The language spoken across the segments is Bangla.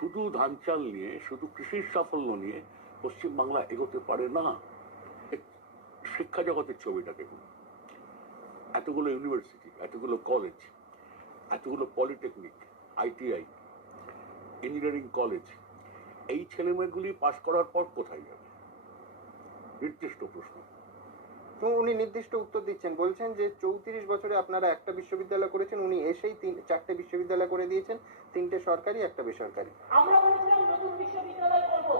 শুধু ধান চাল নিয়ে, শুধু কৃষির সাফল্য নিয়ে পশ্চিমবাংলা এগোতে পারে না। শিক্ষা জগতের ছবিটা দেখুন, এতগুলো ইউনিভার্সিটি, এতগুলো কলেজ, এতগুলো পলিটেকনিক, আইটিআই, ইঞ্জিনিয়ারিং কলেজ, এই ছেলেমেয়েগুলি পাশ করার পর কোথায় যাবে? নির্দিষ্ট প্রশ্ন। তো উনি নির্দিষ্ট উত্তর দিচ্ছেন, বলছেন যে 34 বছরে আপনারা একটা বিশ্ববিদ্যালয় করেছেন, উনি এসেই 4টে বিশ্ববিদ্যালয় করে দিয়েছেন, 3টে সরকারি, একটা বেসরকারি। আমরা বলেছিলাম নতুন বিশ্ববিদ্যালয় করব,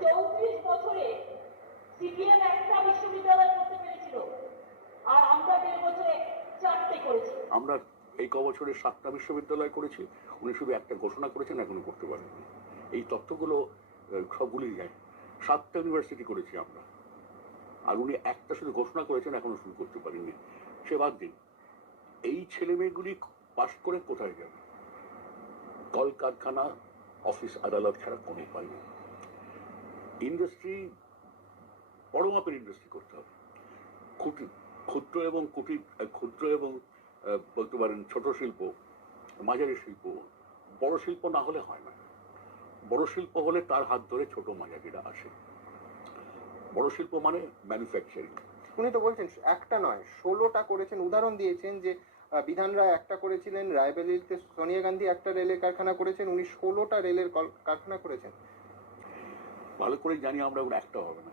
34 বছরে সিপিএম একটা বিশ্ববিদ্যালয় করতে পেরেছিল, আর আমরা 1.5 বছরে 4টে করেছি। আমরা এই ক বছরে 7টা বিশ্ববিদ্যালয় করেছি, উনি শুধু একটা ঘোষণা করেছেন, এখনো করতে পারেননি। এই তথ্যগুলো সবগুলি যায়। 7টা ইউনিভার্সিটি করেছি আমরা, আর উনি একটা শুধু ঘোষণা করেছেন, এখনো শুরু করতে পারেননি। সে বাদ দিন, এই ছেলে মেয়েগুলি পাশ করে কোথায় যাবে? কলকারখানা, অফিস আদালত ছাড়া কোনো উপায় নেই। ইন্ডাস্ট্রি, বড় মাপের ইন্ডাস্ট্রি করতে হবে। ক্ষুদ্র এবং কুটির, ক্ষুদ্র এবং বলতে পারেন ছোট শিল্প, মাঝারি শিল্প, বড় শিল্প না হলে হয় না। বড় শিল্প হলে তার হাত ধরে ছোট মাঝারিরা আসে। বড় শিল্প মানে ম্যানুফ্যাকচারিং। উনি তো বলছেন একটা নয় 16টা করেছেন, উদাহরণ দিয়েছেন যে বিধান রায় একটা করেছিলেন, রায়বেরিলিতে সোনিয়া গান্ধী একটা রেলের কারখানা করেছেন, উনি 16টা রেলের কারখানা করেছেন। ভালো করে জানি আমরা, একটা হবে না।